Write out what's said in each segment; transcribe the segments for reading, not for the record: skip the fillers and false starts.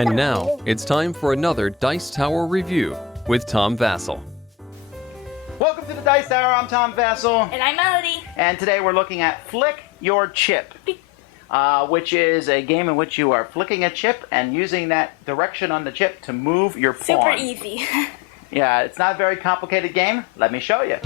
And now, it's time for another Dice Tower review with Tom Vasel. Welcome to the Dice Tower. I'm Tom Vasel. And I'm Melody. And today we're looking at Flick Your Chip, which is a game in which you are flicking a chip and using that direction on the chip to move your pawn. Super easy. Yeah, it's not a very complicated game. Let me show you.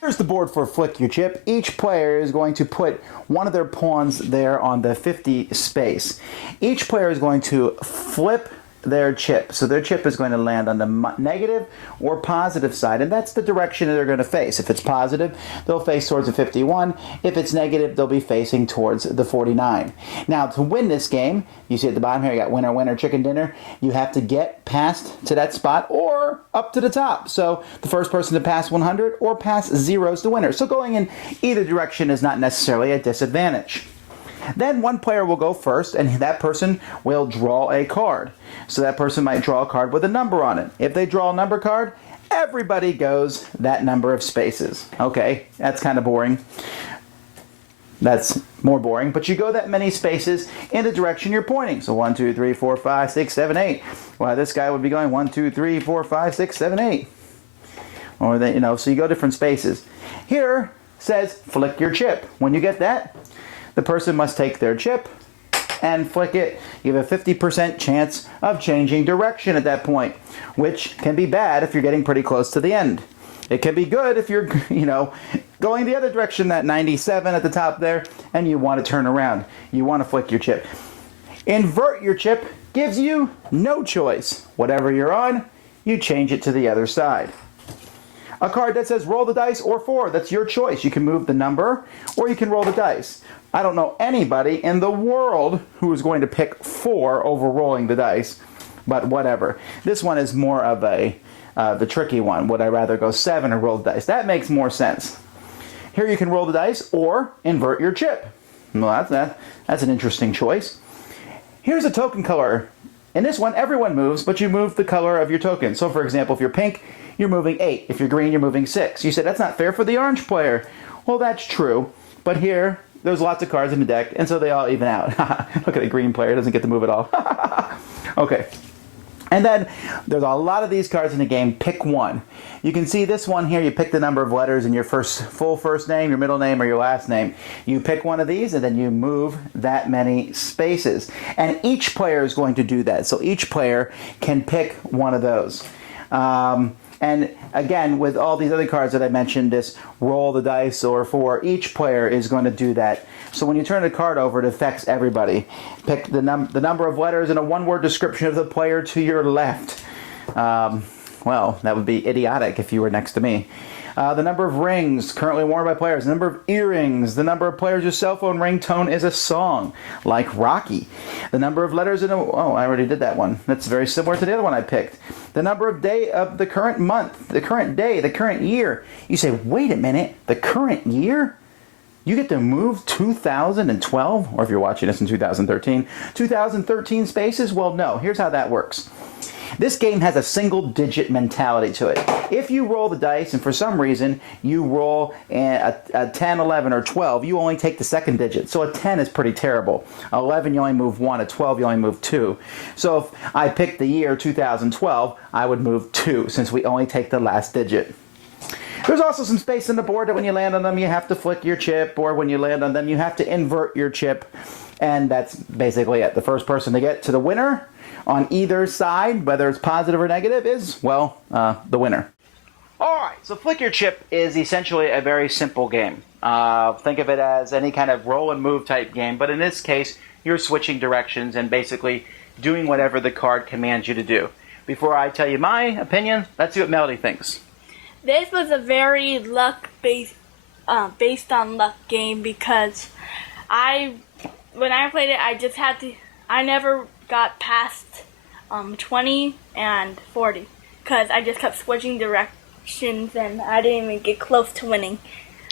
Here's the board for Flick Your Chip. Each player is going to put one of their pawns there on the 50 space. Each player is going to flip their chip. So their chip is going to land on the negative or positive side, and that's the direction they're going to face. If it's positive, they'll face towards the 51. If it's negative, they'll be facing towards the 49. Now, to win this game, you see at the bottom here, you got winner, winner, chicken dinner. You have to get past to that spot or up to the top. So the first person to pass 100 or pass 0 is the winner. So going in either direction is not necessarily a disadvantage. Then one player will go first, and that person will draw a card. So that person might draw a card with a number on it. If they draw a number card, everybody goes that number of spaces. Okay, that's kind of boring. That's more boring, but you go that many spaces in the direction you're pointing. So 1, 2, 3, 4, 5, 6, 7, 8. Well, this guy would be going 1, 2, 3, 4, 5, 6, 7, 8. Or they, so you go different spaces. Here says flick your chip. When you get that, the person must take their chip and flick it. You have a 50% chance of changing direction at that point, which can be bad if you're getting pretty close to the end. It can be good if you're, going the other direction, that 97 at the top there, and you want to turn around. You want to flick your chip. Invert your chip gives you no choice. Whatever you're on, you change it to the other side. A card that says roll the dice or 4, that's your choice. You can move the number or you can roll the dice. I don't know anybody in the world who is going to pick 4 over rolling the dice, but whatever. This one is more of the tricky one. Would I rather go 7 or roll the dice? That makes more sense. Here you can roll the dice or invert your chip. Well, that's an interesting choice. Here's a token color. In this one, everyone moves, but you move the color of your token. So for example, if you're pink, you're moving 8. If you're green, you're moving 6. You said, that's not fair for the orange player. Well, that's true, but here, there's lots of cards in the deck, and so they all even out. Look at the green player, doesn't get to move at all. Okay. And then, there's a lot of these cards in the game. Pick one. You can see this one here, you pick the number of letters in your full first name, your middle name, or your last name. You pick one of these, and then you move that many spaces. And each player is going to do that. So each player can pick one of those. And again, with all these other cards that I mentioned, this roll the dice or 4, each player is going to do that. So when you turn the card over, it affects everybody. Pick the number of letters in a one-word description of the player to your left. Well, that would be idiotic if you were next to me. The number of rings currently worn by players, the number of earrings, the number of players whose cell phone ringtone is a song, like Rocky. The number of letters in a... Oh, I already did that one. That's very similar to the other one I picked. The number of day of the current month, the current day, the current year. You say, wait a minute, the current year? You get to move 2012, or if you're watching this in 2013, 2013 spaces? Well, no. Here's how that works. This game has a single-digit mentality to it. If you roll the dice, and for some reason you roll a 10, 11, or 12, you only take the second digit. So a 10 is pretty terrible. 11, you only move 1. A 12, you only move 2. So if I picked the year 2012, I would move 2, since we only take the last digit. There's also some space on the board that when you land on them, you have to flick your chip, or when you land on them, you have to invert your chip. And that's basically it. The first person to get to the winner on either side, whether it's positive or negative, is, well, the winner. Alright, so Flick Your Chip is essentially a very simple game. Think of it as any kind of roll and move type game, but in this case, you're switching directions and basically doing whatever the card commands you to do. Before I tell you my opinion, let's see what Melody thinks. This was a very based on luck game because when I played it, I never got past 20 and 40 because I just kept switching directions and I didn't even get close to winning.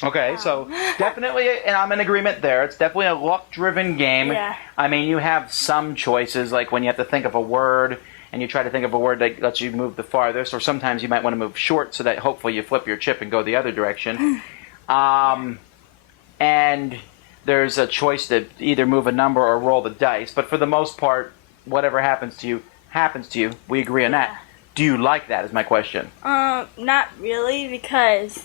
Okay, so definitely, and I'm in agreement there. It's definitely a luck-driven game. Yeah. I mean, you have some choices, like when you have to think of a word, and you try to think of a word that lets you move the farthest, or sometimes you might want to move short so that hopefully you flip your chip and go the other direction. And there's a choice to either move a number or roll the dice. But for the most part, whatever happens to you, happens to you. We agree on that. Do you like that is my question. Not really, because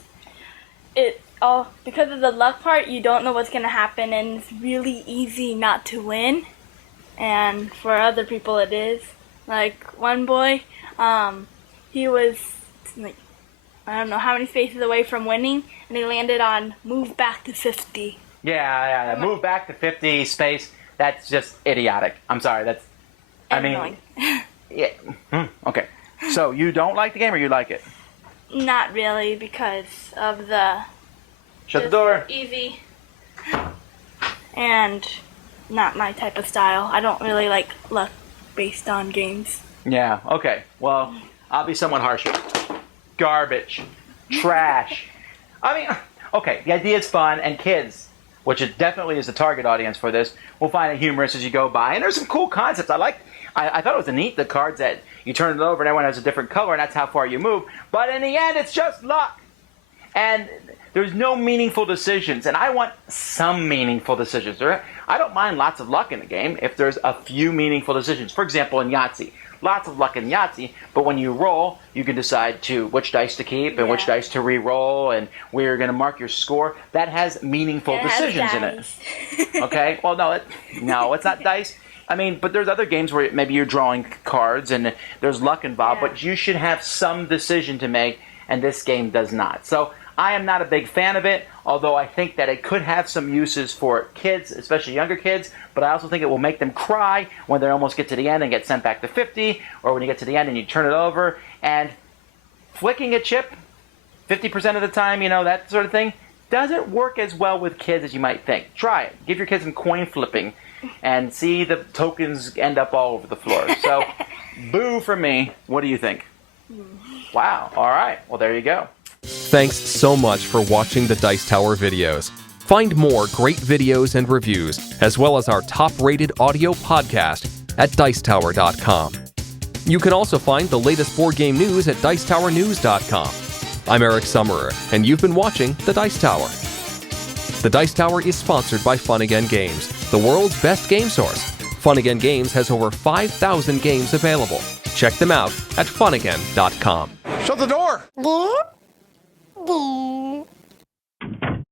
because of the luck part, you don't know what's gonna happen, and it's really easy not to win. And for other people, it is. Like one boy, he was like, I don't know how many spaces away from winning, and he landed on move back to 50. Yeah, move back to 50 space. That's just idiotic. I'm sorry. That's. Annoying. Yeah. Okay. So you don't like the game, or you like it? Not really, because of the Shut the door. easy and not my type of style. I don't really like luck based on games. Yeah. Okay. Well, I'll be somewhat harsher. Garbage, trash. I mean, okay. The idea is fun, and kids, which it definitely is the target audience for this, will find it humorous as you go by. And there's some cool concepts. I thought it was neat, the cards that you turn it over and everyone has a different color, and that's how far you move. But in the end, it's just luck. And there's no meaningful decisions. And I want some meaningful decisions. I don't mind lots of luck in the game if there's a few meaningful decisions. For example, in Yahtzee. Lots of luck in Yahtzee, but when you roll, you can decide which dice to keep and which dice to re-roll and where you're going to mark your score. That has meaningful decisions in it. Okay? Well, no, it's not dice. I mean, but there's other games where maybe you're drawing cards and there's luck involved, but you should have some decision to make, and this game does not. So I am not a big fan of it, although I think that it could have some uses for kids, especially younger kids, but I also think it will make them cry when they almost get to the end and get sent back to 50, or when you get to the end and you turn it over. And flicking a chip 50% of the time, that sort of thing, doesn't work as well with kids as you might think. Try it. Give your kids some coin flipping and see the tokens end up all over the floor. So, boo for me. What do you think? Wow. All right. Well, there you go. Thanks so much for watching the Dice Tower videos. Find more great videos and reviews, as well as our top-rated audio podcast at Dicetower.com. You can also find the latest board game news at Dicetowernews.com. I'm Eric Summerer, and you've been watching The Dice Tower. The Dice Tower is sponsored by Fun Again Games, the world's best game source. Fun Again Games has over 5,000 games available. Check them out at funagain.com. Shut the door!